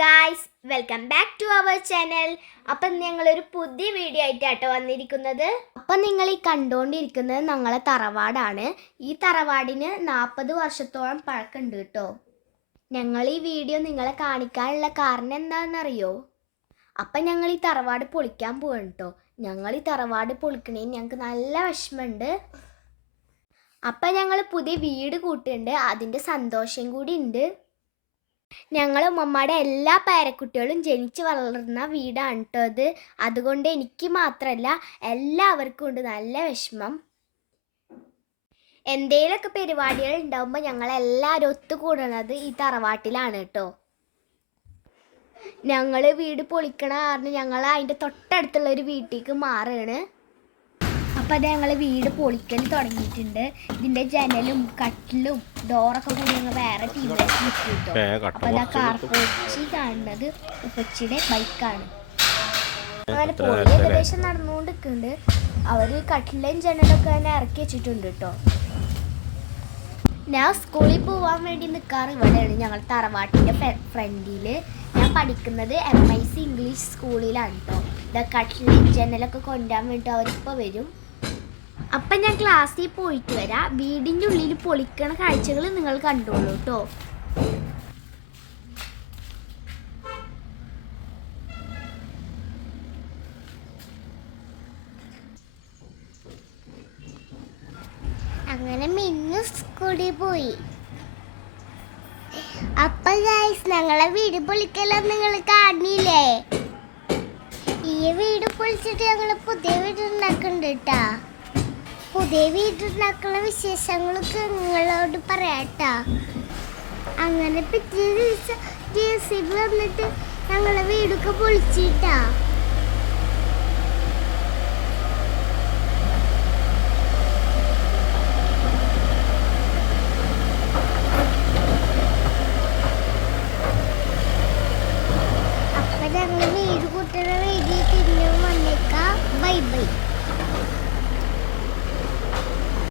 Guys welcome back to our channel അപ്പം ഞങ്ങളൊരു പുതിയ വീഡിയോ ആയിട്ടാട്ടോ വന്നിരിക്കുന്നത്. അപ്പം നിങ്ങൾ ഈ കണ്ടുകൊണ്ടിരിക്കുന്നത് ഞങ്ങളെ തറവാടാണ്. ഈ തറവാടിന് നാൽപ്പത് വർഷത്തോളം പഴക്കമുണ്ട് കേട്ടോ. ഞങ്ങൾ ഈ വീഡിയോ നിങ്ങളെ കാണിക്കാനുള്ള കാരണം എന്താണെന്നറിയോ? അപ്പം ഞങ്ങൾ ഈ തറവാട് പൊളിക്കാൻ പോവാണ് കേട്ടോ. ഞങ്ങൾ ഈ തറവാട് പൊളിക്കണേന് ഞങ്ങൾക്ക് നല്ല വിഷമമുണ്ട്. അപ്പം ഞങ്ങൾ പുതിയ വീട് കൂട്ടുന്നുണ്ട് അതിന്റെ സന്തോഷം കൂടി ഉണ്ട്. ഞങ്ങൾ ഉമ്മമ്മയുടെ എല്ലാ പേരക്കുട്ടികളും ജനിച്ച് വളർന്ന വീടാണ് കേട്ടോ അത് അതുകൊണ്ട് എനിക്ക് മാത്രമല്ല എല്ലാവർക്കും ഉണ്ട് നല്ല വിഷമം. എന്തേലൊക്കെ പരിപാടികൾ ഉണ്ടാകുമ്പോൾ ഞങ്ങൾ എല്ലാവരും ഒത്തുകൂടണത് ഈ തറവാട്ടിലാണ് കേട്ടോ ഞങ്ങൾ വീട് പൊളിക്കണ കാരണം ഞങ്ങൾ അതിന്റെ തൊട്ടടുത്തുള്ള ഒരു വീട്ടിലേക്ക് മാറുകയാണ് അപ്പം അത് ഞങ്ങൾ വീട് പൊളിക്കൽ തുടങ്ങിയിട്ടുണ്ട്. ഇതിന്റെ ജനലും കട്ടിലും ഡോറൊക്കെ കൂടി ഞങ്ങൾ വേറെ ടീമിലേക്ക് കട്ട അപ്പൊ അതാ കാർപോച്ചി കാണുന്നത് ഉപ്പച്ചിയുടെ ബൈക്കാണ് അങ്ങനെ പോയി. ഏകദേശം ഏകദേശം നടന്നുകൊണ്ടിരിക്കുന്നുണ്ട്. അവർ കട്ടിലും ജനലൊക്കെ തന്നെ ഇറക്കി വെച്ചിട്ടുണ്ട് കേട്ടോ ഞാൻ സ്കൂളിൽ പോവാൻ വേണ്ടി നിൽക്കാറ് ഇവിടെയാണ്. ഞങ്ങൾ തറവാട്ടിന്റെ ഫ്രണ്ടിൽ ഞാൻ പഠിക്കുന്നത് എം ഐ സി ഇംഗ്ലീഷ് സ്കൂളിലാണ് കേട്ടോ ഇതാ കട്ടിലും ജനലൊക്കെ കൊണ്ടുവരാൻ വേണ്ടി അവരിപ്പോൾ വരും. അപ്പം ഞാൻ ക്ലാസ്സിൽ പോയിട്ട് വരാ. വീടിന്റെ ഉള്ളിൽ പൊളിക്കണ കാഴ്ചകൾ നിങ്ങൾ കണ്ടോളൂ കേട്ടോ അങ്ങനെ മിന്നു സ്കൂളിൽ പോയി. അപ്പൊ ഞങ്ങളെ വീട് പൊളിക്കലോ നിങ്ങൾ കാണില്ലേ? ഈ വീട് പൊളിച്ചിട്ട് ഞങ്ങൾ പുതിയ വീട് ഉണ്ടാക്കുന്നുണ്ട് കേട്ടാ പുതിയ വിശേഷങ്ങളൊക്കെ നിങ്ങളോട് പറയാട്ടോ. അങ്ങനെ പിറ്റേ ദിവസം സി വന്നിട്ട് ഞങ്ങളെ വീടൊക്കെ പൊളിച്ചിട്ടാ. അപ്പൊ ഞങ്ങൾ വീട് കൂട്ടുന്ന വീട്ടിൽ തിന്നു